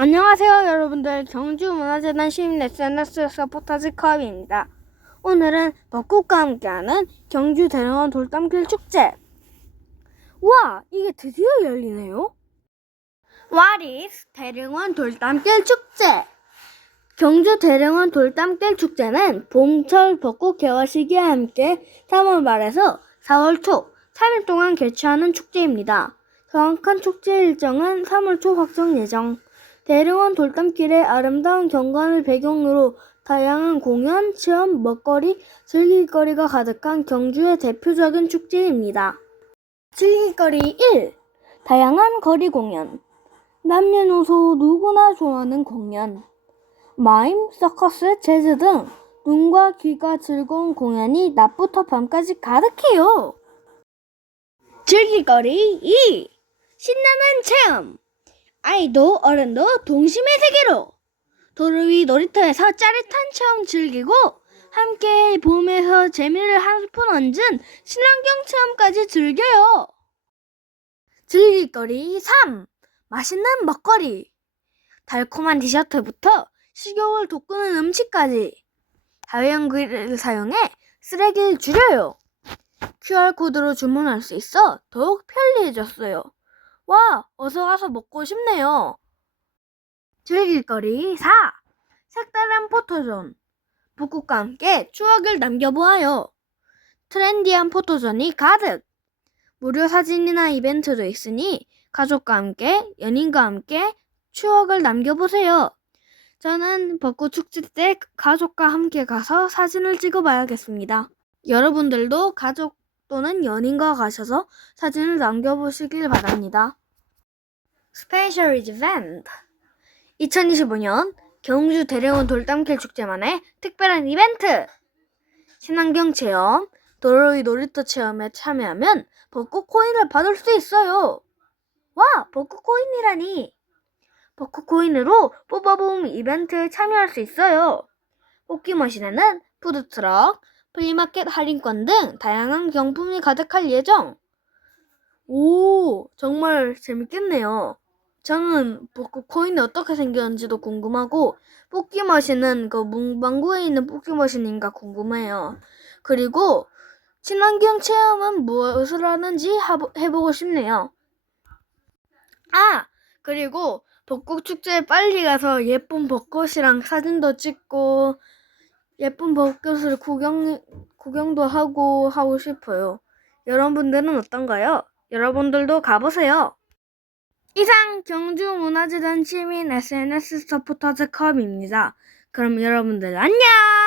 안녕하세요 여러분들 경주문화재단 시민 SNS 서포터즈 컵입니다. 오늘은 벚꽃과 함께하는 경주 대릉원 돌담길 축제 와 이게 드디어 열리네요. What is 대릉원 돌담길 축제? 경주 대릉원 돌담길 축제는 봄철 벚꽃 개화 시기와 함께 3월 말에서 4월 초 3일 동안 개최하는 축제입니다. 정확한 축제 일정은 3월 초 확정 예정. 대릉원 돌담길의 아름다운 경관을 배경으로 다양한 공연, 체험, 먹거리, 즐길거리가 가득한 경주의 대표적인 축제입니다. 즐길거리 1. 다양한 거리 공연. 남녀노소 누구나 좋아하는 공연. 마임, 서커스, 재즈 등 눈과 귀가 즐거운 공연이 낮부터 밤까지 가득해요. 즐길거리 2. 신나는 체험. 아이도 어른도 동심의 세계로 도로 위 놀이터에서 짜릿한 체험 즐기고 함께 봄에서 재미를 한 스푼 얹은 친환경 체험까지 즐겨요. 즐길거리 3. 맛있는 먹거리. 달콤한 디저트부터 식욕을 돋구는 음식까지 다회용 그릴을 사용해 쓰레기를 줄여요. QR코드로 주문할 수 있어 더욱 편리해졌어요. 와, 어서 와서 먹고 싶네요. 즐길 거리 4. 색다른 포토존. 벚꽃과 함께 추억을 남겨보아요. 트렌디한 포토존이 가득. 무료 사진이나 이벤트도 있으니 가족과 함께, 연인과 함께 추억을 남겨보세요. 저는 벚꽃 축제 때 가족과 함께 가서 사진을 찍어봐야겠습니다. 여러분들도 가족 또는 연인과 가셔서 사진을 남겨보시길 바랍니다. 스페셜 이벤트 2025년 경주 대릉원 돌담길 축제만의 특별한 이벤트 친환경 체험 도로 위 놀이터 체험에 참여하면 벚꽃 코인을 받을 수 있어요. 와 벚꽃 코인이라니 벚꽃 코인으로 뽑아봄 이벤트에 참여할 수 있어요. 뽑기 머신에는 푸드트럭, 플리마켓 할인권 등 다양한 경품이 가득할 예정. 오, 정말 재밌겠네요. 저는 벚꽃 코인이 어떻게 생겼는지도 궁금하고 뽑기 머신은 그 문방구에 있는 뽑기 머신인가 궁금해요. 그리고 친환경 체험은 무엇을 하는지 해보고 싶네요. 아, 그리고 벚꽃 축제에 빨리 가서 예쁜 벚꽃이랑 사진도 찍고 예쁜 벚꽃을 구경, 구경도 하고 하고 싶어요. 여러분들은 어떤가요? 여러분들도 가보세요. 이상 경주문화재단 시민 SNS 서포터즈 컵입니다. 그럼 여러분들 안녕!